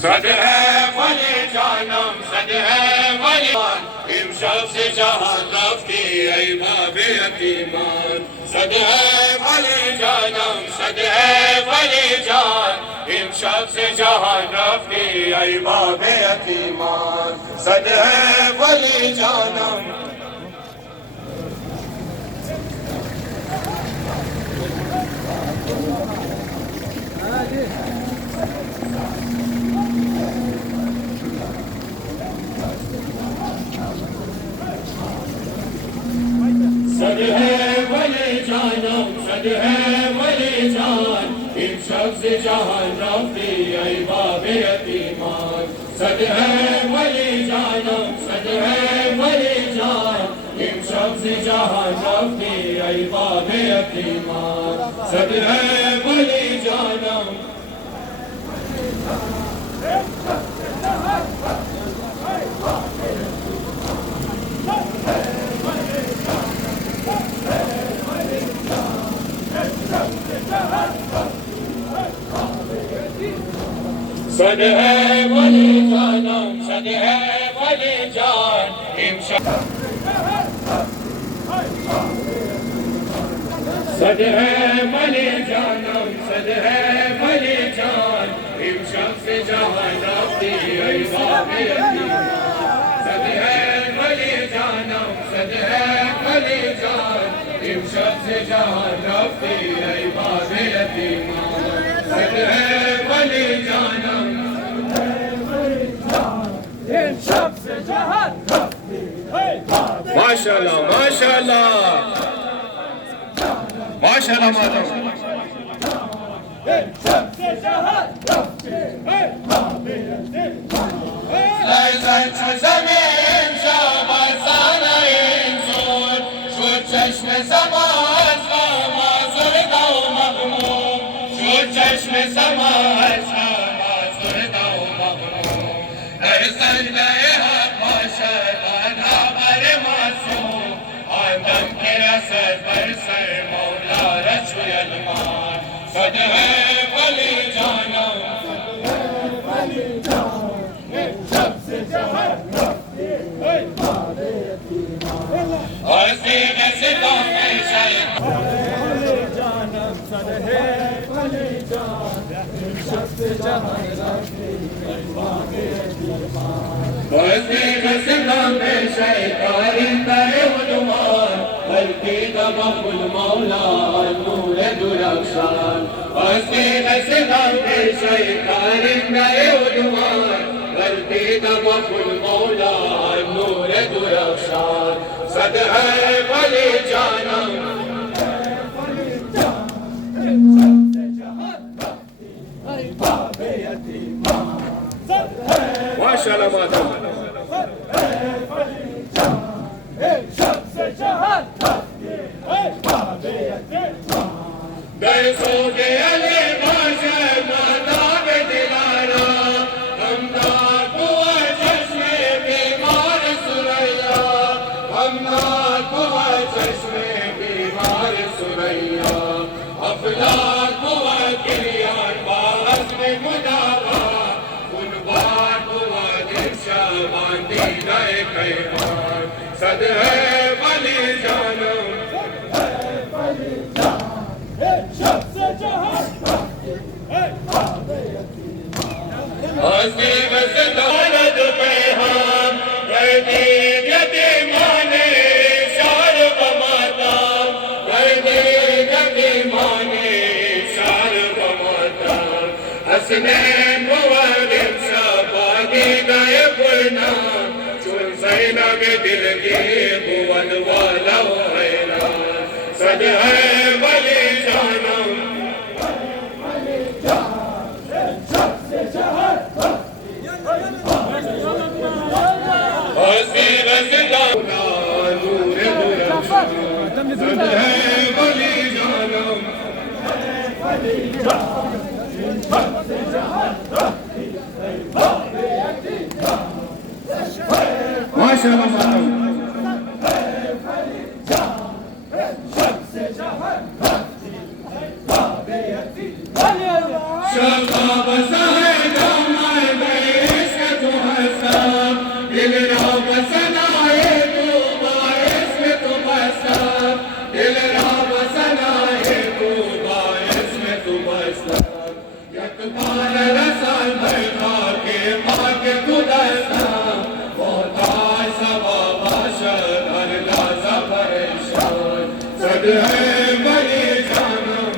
सद है वली जानम सद है वली इन शख्स जहां रफ्ती ऐ बाबे यतीमान सद है वली जानम सद है वली जान इन शख्स जहां रफ्ती ऐ बाबे यतीमान सद है वली जानम सद है वली जानम सद है वली जान इन शख्स जहां रफ्ती ऐ बाबे यतीमान सद है वली जानम सद है वली जान इन शख्स जहां रफ्ती ऐ बाबे यतीमान सद है वली जानम सद है वली जानम सद है वली जान इन सद है वली जानम सद है वली जान इन शख्स जहां रफ्ती ऐ बाबे यतीमान सद है वली जानम सद है वली जान इन शख्स जहां रफ्ती ऐ बाबे यतीमान सद है वली जानम माशाअल्लाह माशाअल्लाह माशाअल्लाह सद है वली जानम हस्ती में सितम में शायद जानम सद है वली जान शख्स जहां रफ्ती ऐ बाबे यतीमान हस्ती में सितम में शैतान इंदे उलमान बल्कि तबकुल मौला नूर दुरख्शान हस्ती में सितम में शैतान इंदे उलमान बल्कि तबकुल मौला नूर दुरख्शान सद है वली जानम माशाअल्लाह दरसो के अली बाशा माताब दिलारा हमदार कुआ चश्मे बीमार सुरैया हमदार कुआ चश्मे बीमार सुरैया अफलाक कुआ किरियान बास में मुदावा उनबार कुआ दिशा बांधी नए कैमान सद है वली जानम हस्ती बस दौलत पे हम करते यतीमाने शार बमाता करते यतीमाने शार बमाता हसनैन मुवद्दिल शाबादी गए पुरना चुन ज़ैनब दिल की बुवन वाला हैरान सद है वली जानम हस्ती बस नूर दुरख्शान सद है वली जानम माशाअल्लाह शबाब मान रसल बैठा के पाक गुदस्ता मोहताज सबा बाशर हर लाजा परेशान सद है वली जानम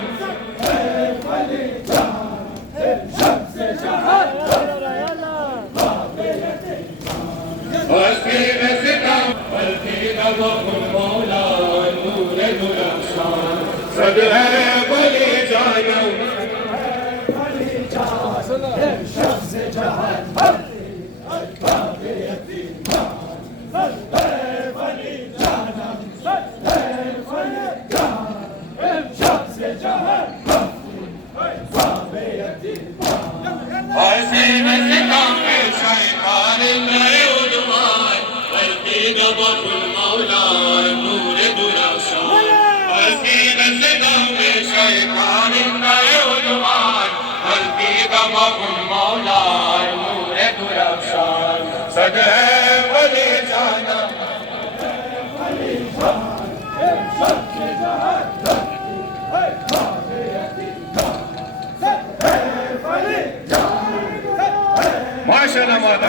हस्ती रज़िका बल्कि नबकुल मौला नूर दुलशान सद है वली जानम शख्स जहान सद है वली जानम माशाअल्लाह माता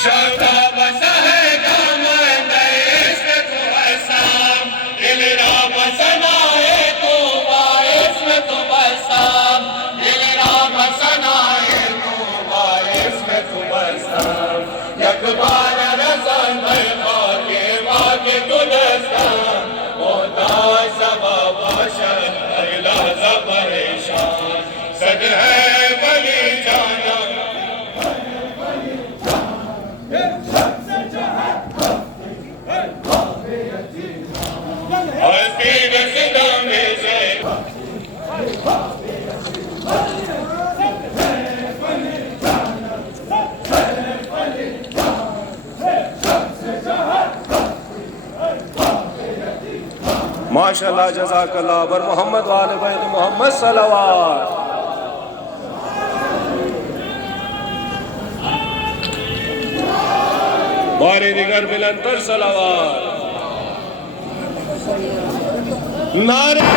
शादाब सहेगा मंदेश में तो ऐसा दिलरा बसनाए तो बाइस में तो बसा दिलरा बसनाए तो बाइस में तो बसा यकबार रज़न बैठा के वाके गुलस्ता मोहताज सबा बाशर हर लाजा परेशान सद है वली जानम हस्ती रज़िका में से माशाअल्लाह जज़ाकल्लाह बर मोहम्मद वाले बैत मोहम्मद सल्लल्लाहु बारी दिगर बिलंतर सल्लल्लाहु नारे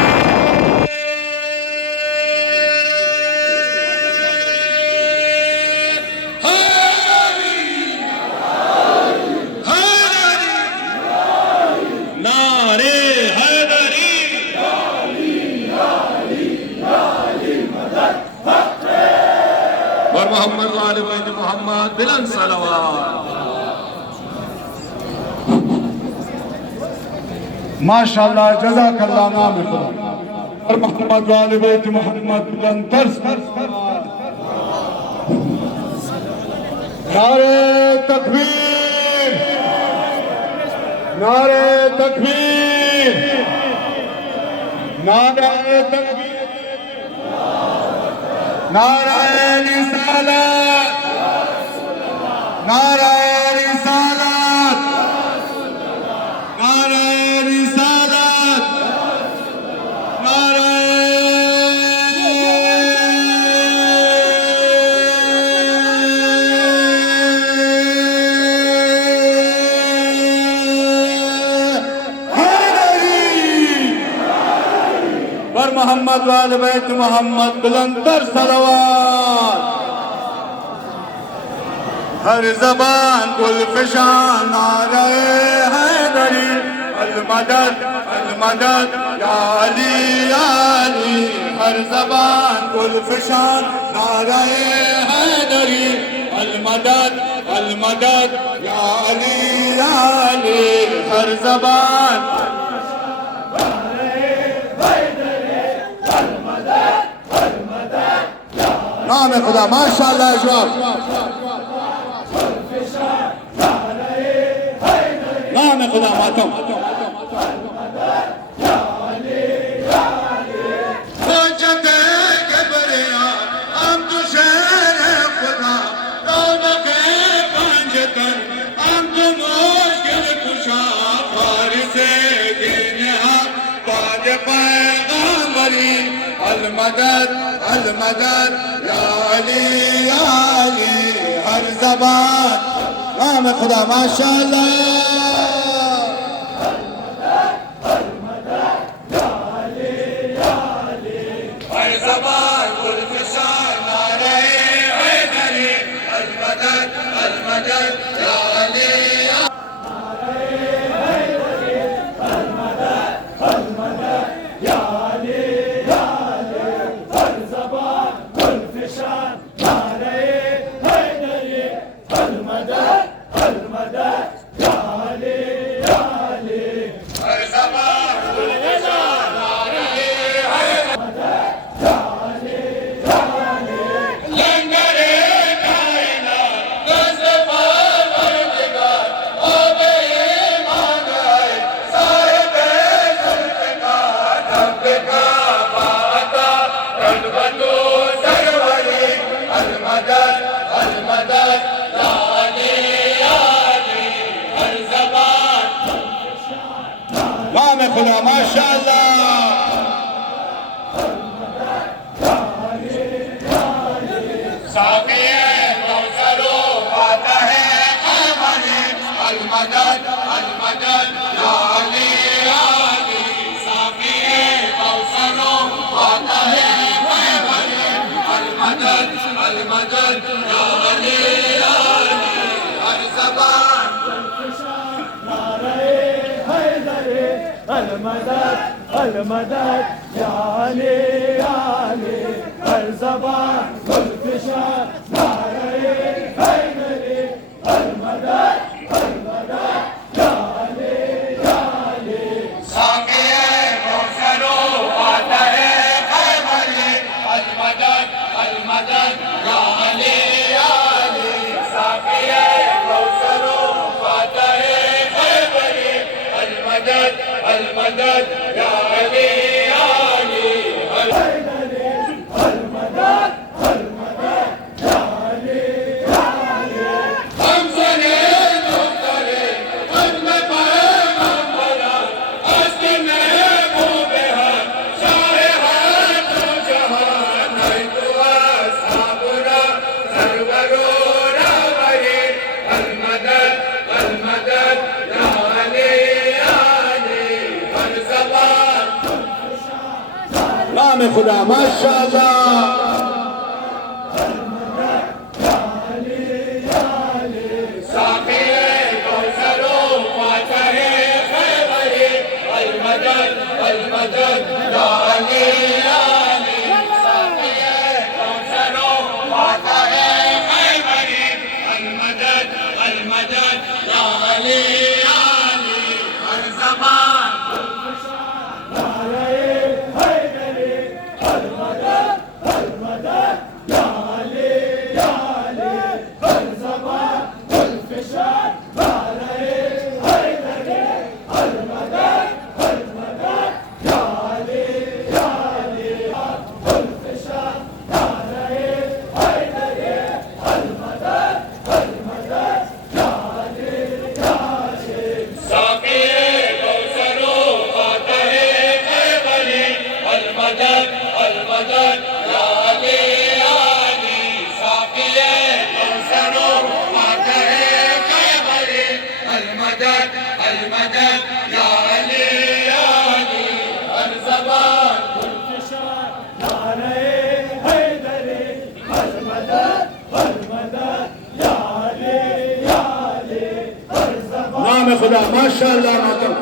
मोहम्मद वाले बैत मोहम्मद बिलन सल्लल्लाहु माशाअल्लाह जज़ाकल्लाह नाम खुदा और मोहम्मद वाले बैत मोहम्मद बिलन तरस नारे तकबीर नारे तकबीर नारे तकबीर नारे रिसालत नारे रिसालत नारे रिसालत नारे पर मोहम्मद वाले बैत मोहम्मद बुलंदर सलवात हर जबान गुलफशान नारे हैदरी अलमदद अलमदद या अली या अली हर जबान गुलफशान नारे हैदरी अलमदद अलमदद या अली या अली हर जबान नाम खुदा माशाअल्लाह जवाब नाम खुदा मातम अलमदद अलमदद या अली या अली हर ज़बान नाम खुदा माशाअल्लाह साक़ी कौसरो आता है खैबरे अलमदद अलमदद या अली अली साक़ी कौसरो आता है खैबरे अलमदद अलमदद या अली अली हर ज़बान नारे हैदरे अलमदद अलमदद या अली अली हर ज़बान गुलफिशां नारे हैदरे अलमदद अलमदद या अली अली साक़ी कौसरो आता है खैबरे अलमदद अलमदद या अली अली साक़ी कौसरो आता है खैबरे अलमदद अलमदद या अली अली हैदरे अलमदद अलमदद या अली अली हम सने तुम करे हम पैगंबरा अस्ति में बेहद शाहे है तू जहान नहीं तू साबुरा सरवरो रावरी अलमदद अलमदद या अली अली हर ज़बान नाम खुदा माशाअल्लाह। साक़ी कौसरो आता है खैबरे अलमदद अलमदद या अली अली साक़ी कौसरो आता है खैबरे अलमदद अलमदद या अली अली हर ज़बान नारे हैदरे अलमदद अलमदद या अली अली हर ज़बान गुलफिशां नारे हैदरे अलमदद अलमदद या अली अली गुलफिशां नारे हैदरे अलमदद अलमदद या अली अली साक़ी कौसरो आता है खैबरे अलमदद अलमदद या अली अली साक़ी कौसरो आता है खैबरे अलमदद अलमदद या अली अली हर ज़बान नारे हैदरे अलमदद अलमदद या अली अली हर ज़बान नाम खुदा माशाअल्लाह मातम।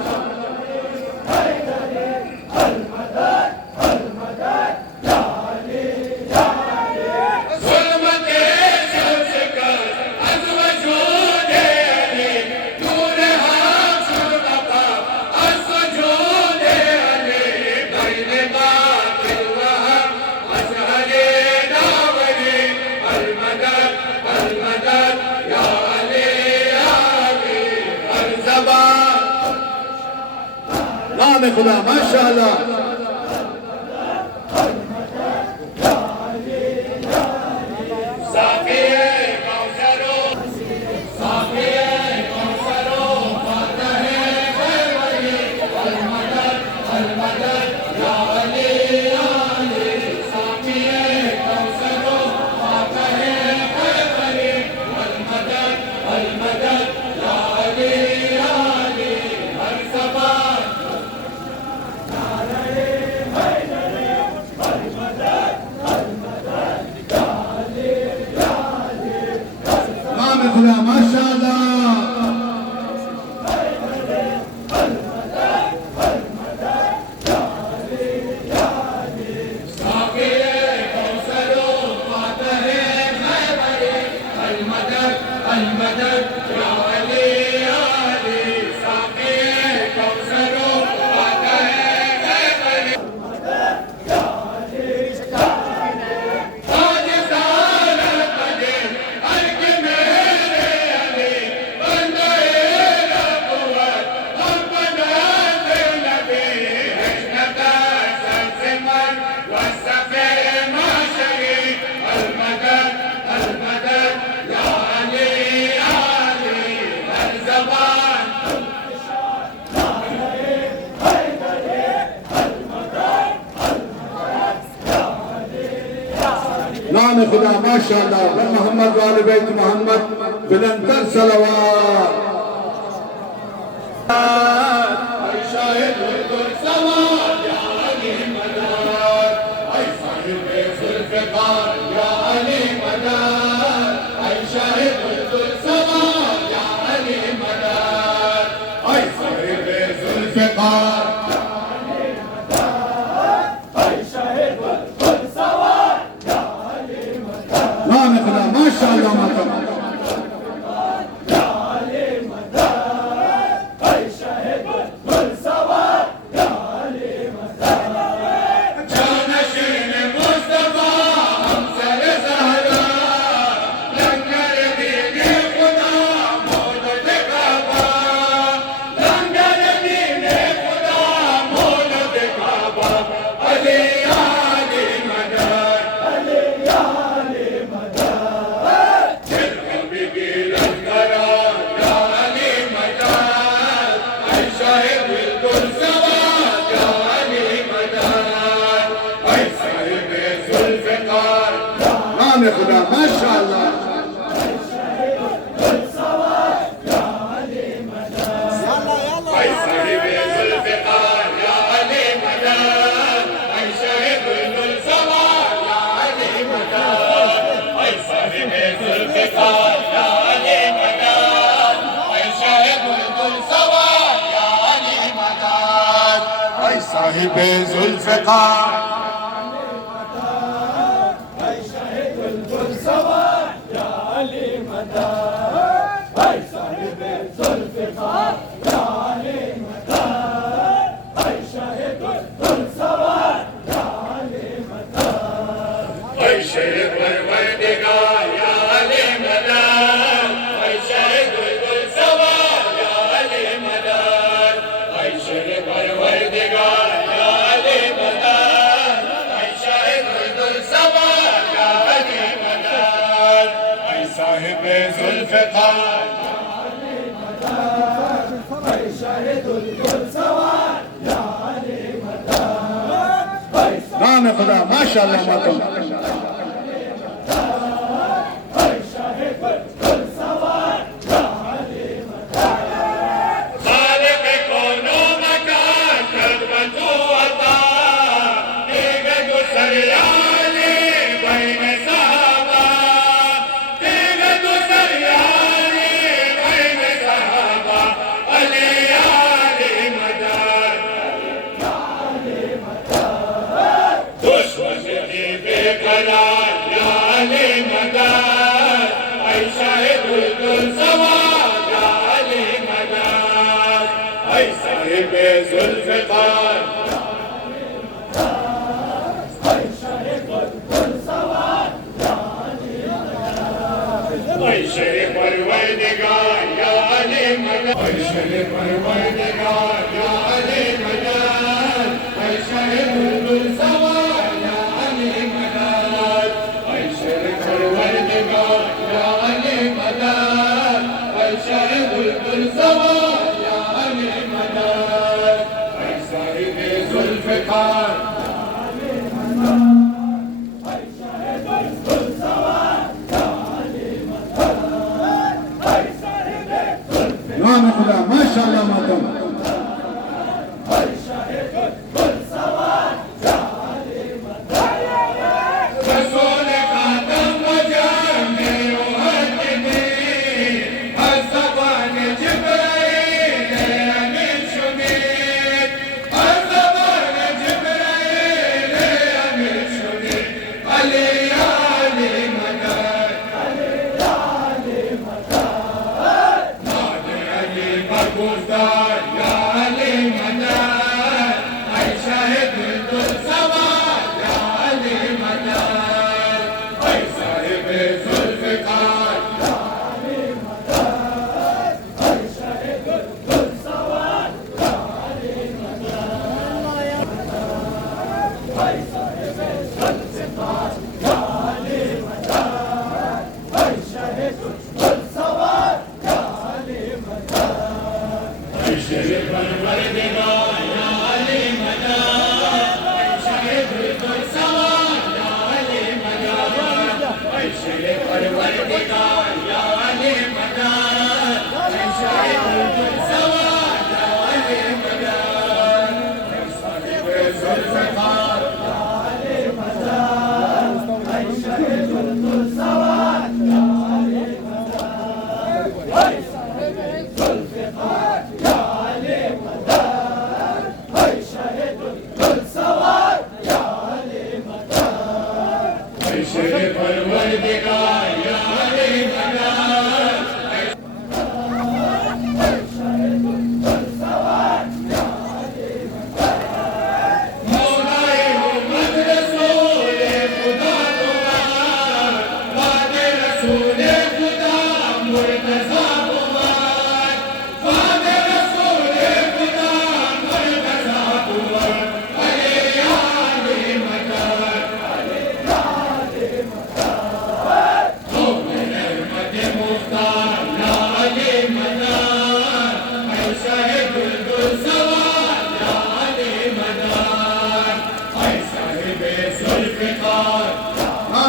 हैदरे अलमदद अलमदद या अली अली ज़ुल्मते ज़ुल्फ़िकार अज़ वजूदे अली नूर हम शुरफ़ा अज़ वजूदे अली बैन बातिल व हक़ अज़हरे दावरी अलमदद अलमदद या अली अली हर ज़बान नाम खुदा माशाअल्लाह। साक़ी कौसरो साक़ी कौसरो आता है खैबरे अलमदद अलमदद या अली अली साक़ी कौसरो आता है खैबरे अलमदद अलमदद या अली अली हर ज़बान नारे नाम खुदा माशाअल्लाह व मोहम्मद वाले बैत मोहम्मद बुलंदतर सलवात नाम खुदा माशाअल्लाह खुदा माशाअल्लाह साहिबे जुल्फ़िकार नाम खुदा माशाअल्लाह मातम नाम खुदा माशाअल्लाह मातम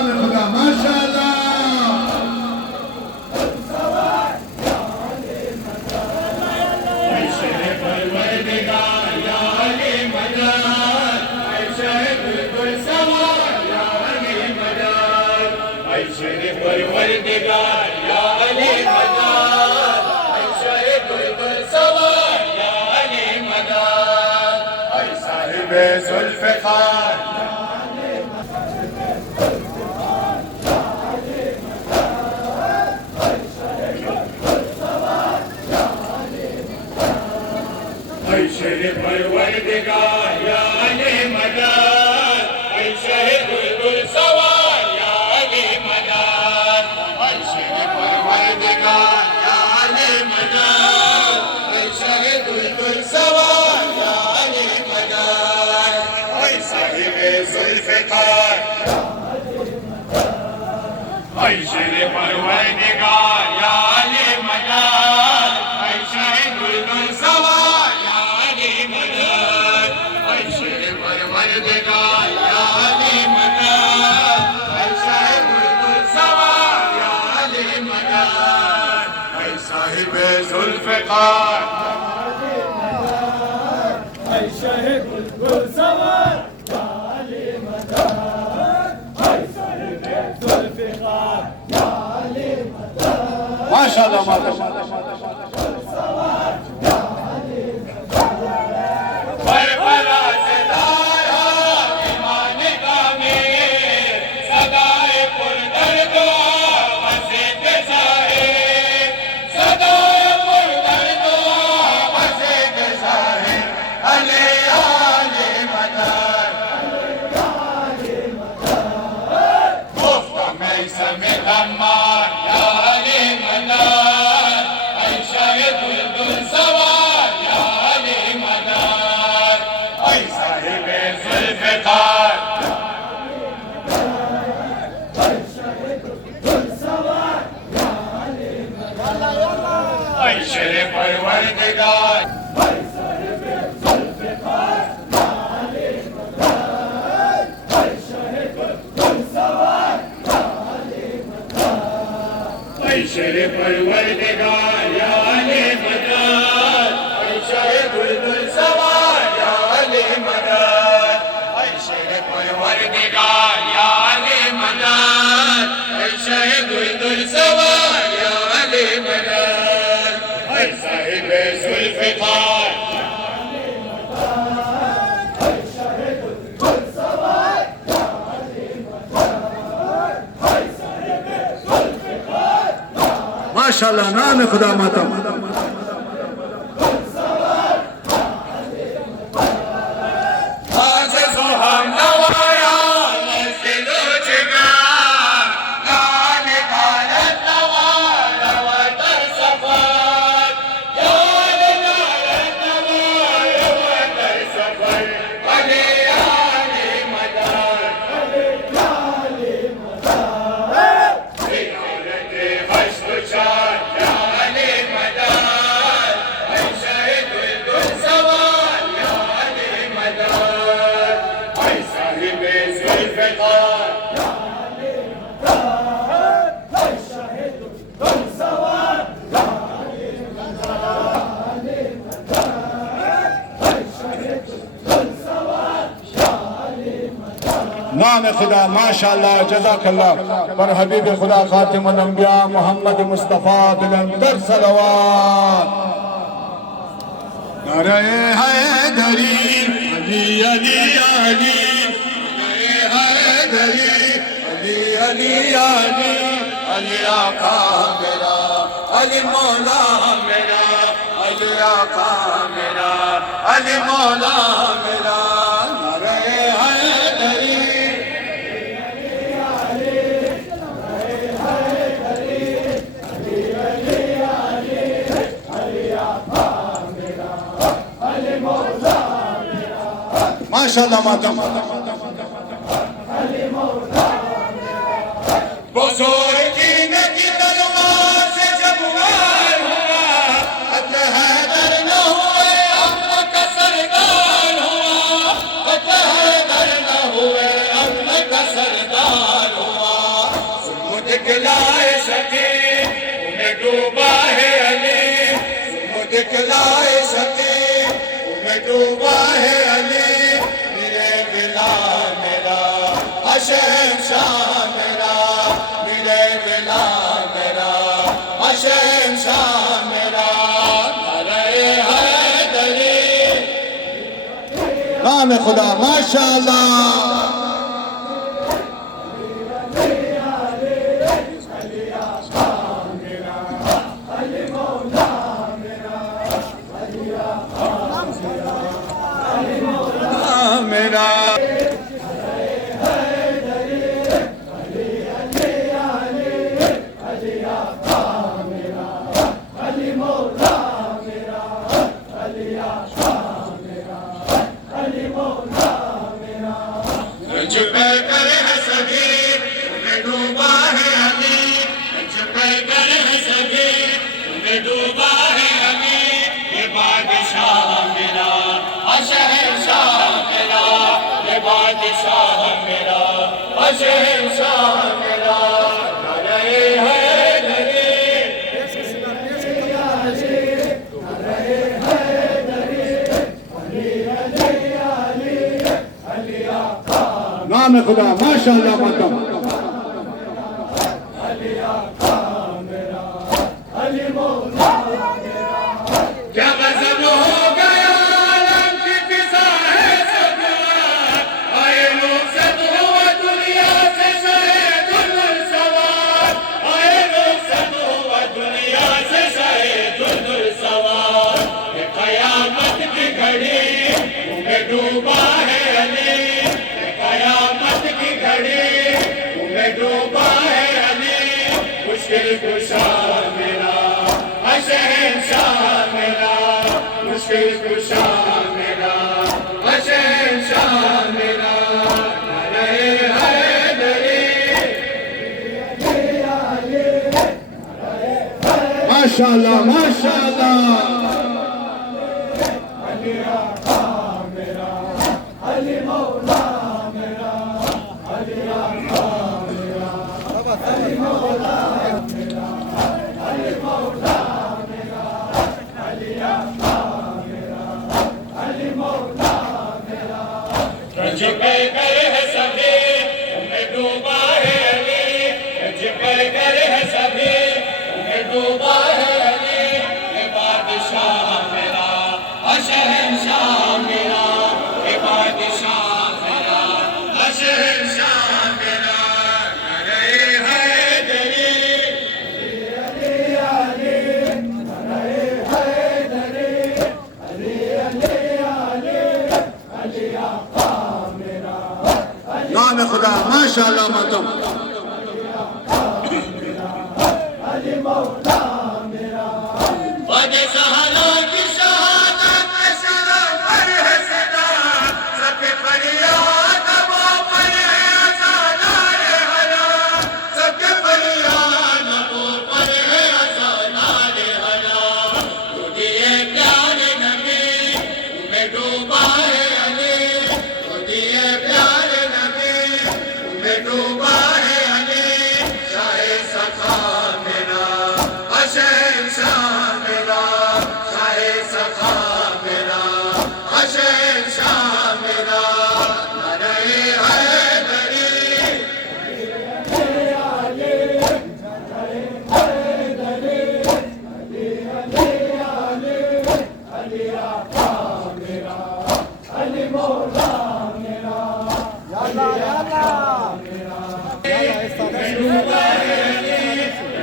नाम खुदा माशाअल्लाह। जुल्फ़िकार शरीफ परवरदिगार या अली मदद, शरीफ बुलबुल सवार या अली मदद, शरीफ परवरदिगार या अली मदद, शरीफ बुलबुल सवार या अली मदद, साहिब जुल्फ़िकार शरीफ परवरदिगार या अली मदद, शरीफ बुलबुल सवार साहिब जुल्फ़िकार शहीद बुलबुल सवार या अली मदद, साहिब जुल्फ़िकार या अली मदद, माशाअल्लाह माशाअल्लाह। शरीफ परवरदिगार शरीफ परवरदिगार या अली मदद, शरीफ बुलबुल सवार या अली मदद, शरीफ परवरदिगार या अली मदद, शरीफ बुलबुल सवार या अली मदद, साहिब जुल्फ़िकार माशाअल्लाह नाम खुदा मातम। नाम खुदा माशाअल्लाह जज़ाकल्लाह पर हबीब खुदा खातिमुल अंबिया मोहम्मद मुस्तफ़ा बिलंदर सलवात। नारे हैदरी अली अली अली, हैदरी अली अली अली, अली आका मेरा अली मौला मेरा, अली आका मेरा अली मौला मेरा। नारे हैदरी माशाअल्लाह मातम। बुज़ुर्गीन की तलवार से जब वार हुआ, अत हैदर न हुए अम्न का सरदार हुआ, अत हैदर न हुए अम्न का सरदार हुआ। डूबा है अली, तुम दिखलाए सके, तुम्हें डूबा है अली, मेरे बिलाल मेरा शहंशाह मेरा, मेरे बिलाल मेरा शहंशाह मेरा, नारे हैदरी। नाम खुदा माशाअल्लाह। मेरा छुपे करे है सभी, तुम्हें डूबा है अली, छुपे करे है सभी, तुम्हें डूबा है अली, ये बादशाह मेरा शहंशाह मेरा, ये बादशाह मेरा शहंशाह मेरा, नारे हैदरी। नाम खुदा माशाअल्लाह मातम। क्या गज़ब हो गया आलम की फिज़ा है सवार, आए लोग सद हुआ दुनिया से शायदुल सवार, आए लोग सद हुआ दुनिया से शायदुल सवार, ये क़यामत की घड़ी तुम्हें डूबा है अली, ये क़यामत की घड़ी तुम्हें डूबा है अली, मुश्किल कुशा मेरा शहंशाह मेरा, मुश्किल कुशा मेरा शहंशाह मेरा, नारे हैदरी। माशाअल्लाह माशाअल्लाह। छुपे करे है सभी, तुम्हें डूबा है अली, छुपे करे है सभी, तुम्हें डूबा है अली, ये बादशाह मेरा शहंशाह मेरा, ये बादशाह मेरा शहंशाह मेरा, नारे हैदरी। नाम खुदा माशाअल्लाह मातम। वजह सहरा की शहादत के सलाम पर है सदा, सबके फरियाद वो पर है अज़ानारे हला, सबके फरियाद वो पर है अज़ानारे हला, तू दिए प्यारे नबी, तुम्हें डूबा है अली, तू दिए प्यारे नबी, तुम्हें डूबा है अली, शाहे सखा मेरा शहंशाह मेरा, शाहे सखा मेरा शहंशाह मेरा, नारे हैदरी।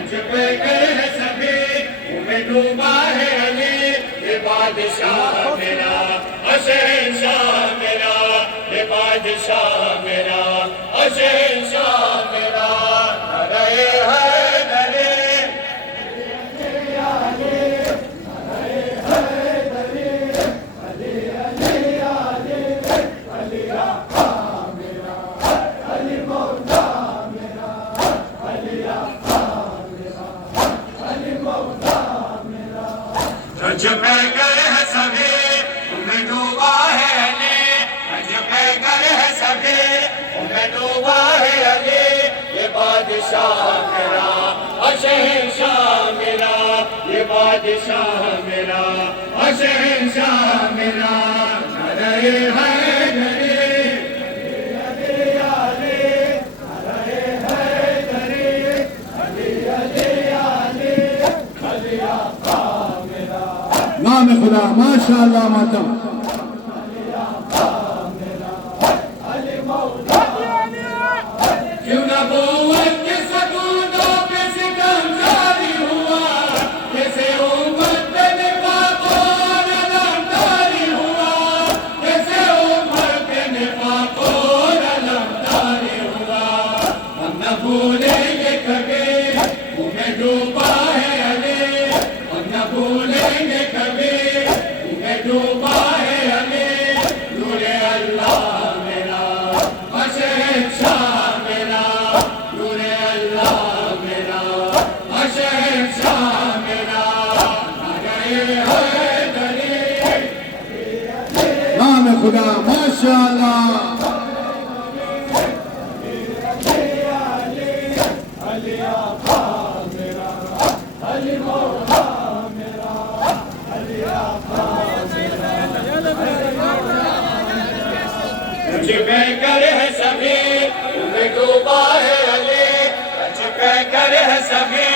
छुपे करे है सभी, तुम्हें डूबा है अली, ये बादशाह मेरा शहंशाह मेरा, ये बादशाह मेरा शहंशाह मेरा, नारे हैदरी। छुपे करे है सभी, तुम्हें डूबा है अली, छुपे करे है सभी, तुम्हें डूबा है बादशाह मेरा, शहंशाह मेरा, ये बादशाह मेरा, शहंशाह मेरा। नारे हैदरी नाम खुदा माशाअल्लाह मातम। क्यों नबूवत के सगुनों पे सितम जारी हुआ, कैसे उम्मत पे निफाक और अलमदारी हुआ, कैसे उम्मत पे निफाक और अलमदारी हुआ। हम न भूलेंगे कभी तुम्हें डूबा है अली, हम न भूलेंगे कभी तुम्हें डूबा है अली। नूरे अल्लाह मेरा, शहंशाह मेरा, नूरे अल्लाह मेरा, शहंशाह मेरा। नारे हैदरी नाम खुदा माशाअल्लाह। तुझ पे कर है सभी तुम्हें डूबा है अली, तुझ पे कर है सभी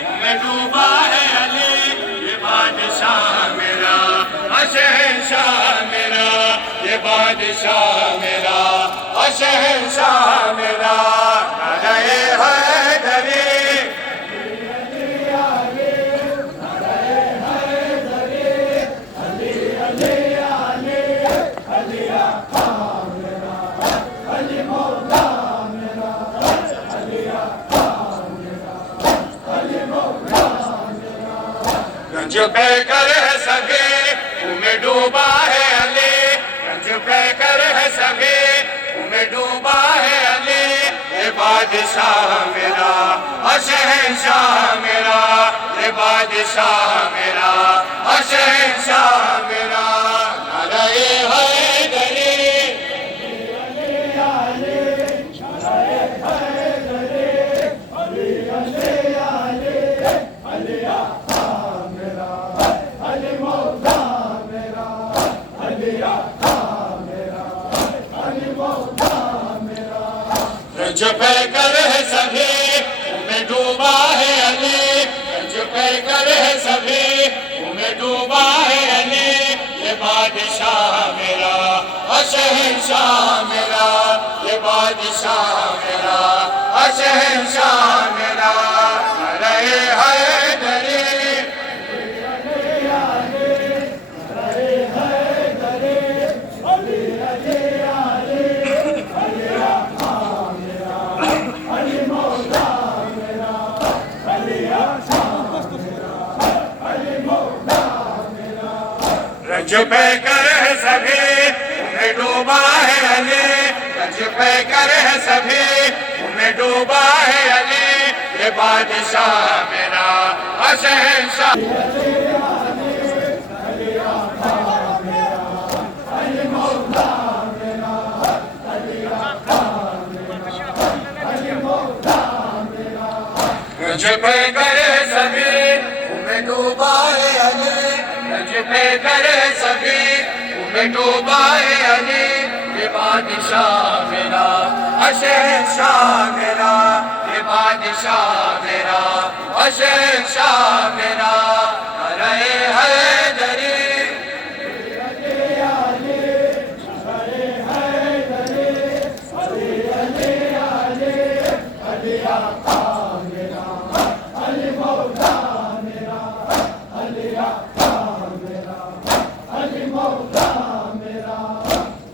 तुम्हें डूबा है अली। ये बादशाह मेरा, शहंशाह मेरा, ये बादशाह मेरा, शहंशाह मेरा। नारे हैदरी रंज पे कर है सभी तुम्हें डूबा है अली, रंज पे कर है सभी तुम्हें डूबा है अली। ये बादशाह मेरा, शहंशाह मेरा, ये बादशाह मेरा, शहंशाह मेरा। नारे हैदरी रंज पे कर है सभी तुम्हें डूबा है अली, रंज पे कर है सभी तुम्हें डूबा है अली। ये बादशाह मेरा, शहंशाह मेरा, ये बादशाह मेरा, शहंशाह मेरा। नारे हैदरी रंज पे कर है सभी तुम्हें डूबा है अली, रंज पे कर है सभी तुम्हें डूबा है अली। ये बादशाह मेरा, शहंशाह रंज पे कर है सभी तुम्हें डूबा है अली, रंज पे कर है सभी तुम्हें डूबा है अली। ये बादशाह मेरा, शहंशाह मेरा, ये बादशाह मेरा, शहंशाह मेरा। नारे हैदरी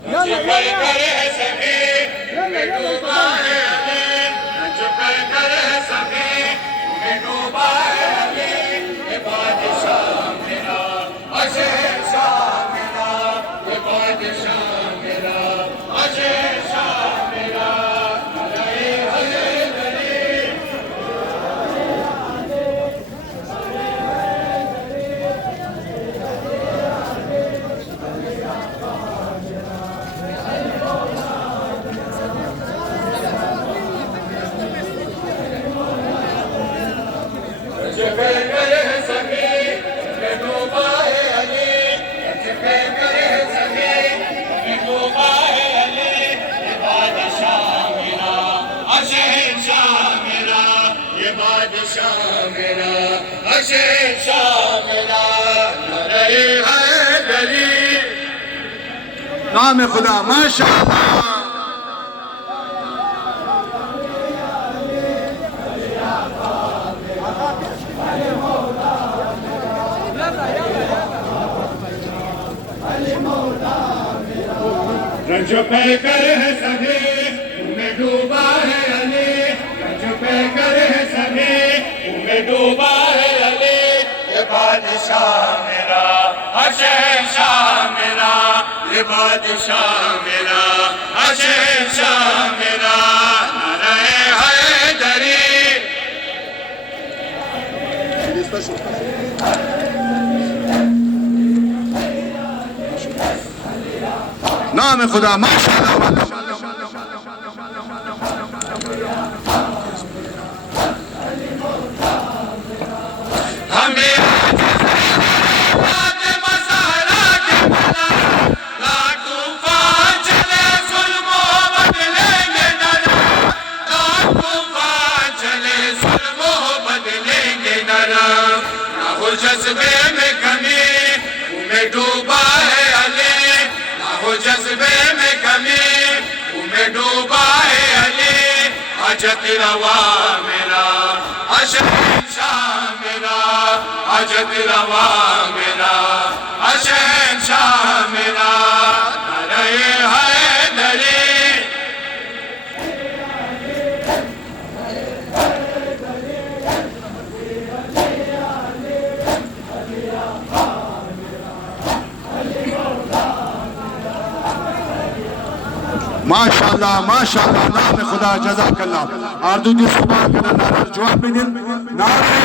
रंज पे कर है सभी तुम्हें डूबा है अली, रंज पे कर है सभी तुम्हें डूबा है अली। ये बादशाह मेरा, शहंशाह मेरा, ये बादशाह मेरा, शहंशाह मेरा, नारे हैदरी। नाम खुदा माशाअल्लाह। रंज पे कर है सभी तुम्हें डूबा है अली, रंज पे कर है सभी तुम्हें डूबा है अली, ये बादशाह मेरा, शहंशाह मेरा, ये बादशाह मेरा, शहंशाह मेरा, नारे हैदरी। नाम खुदा माशाअल्लाह। हमें मसाला के भला ना तूफान चले जुल्मो बदलेंगे न, ना तूफान चले जुल्मो बदलेंगे न, ना हो जज्बे में कमी तुम्हें डूबा है अली, जज्बे में कमी तुम्हें डूबा है अली, अजत रवा मेरा, शहंशाह मेरा, अजत रवा मेरा, शहंशाह मेरा, नारे हैदरी। माशाअल्लाह माशाअल्लाह। नाम खुदा जज़ाकल्लाह। आरज़ू जी सुबह करना नारा जवाब में दिन नारे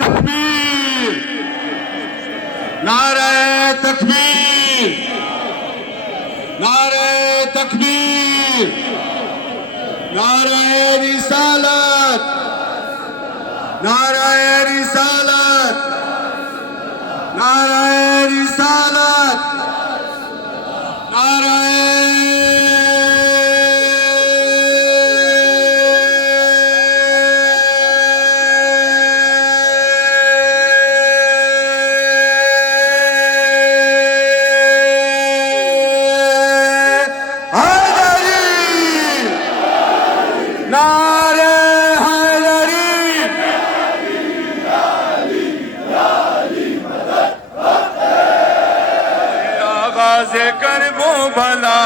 तकबीर, नारे तकबीर, नारे तकबीर, नारे रिसालत, नारे रिसालत, नारे रिसालत, नारे कर वो भला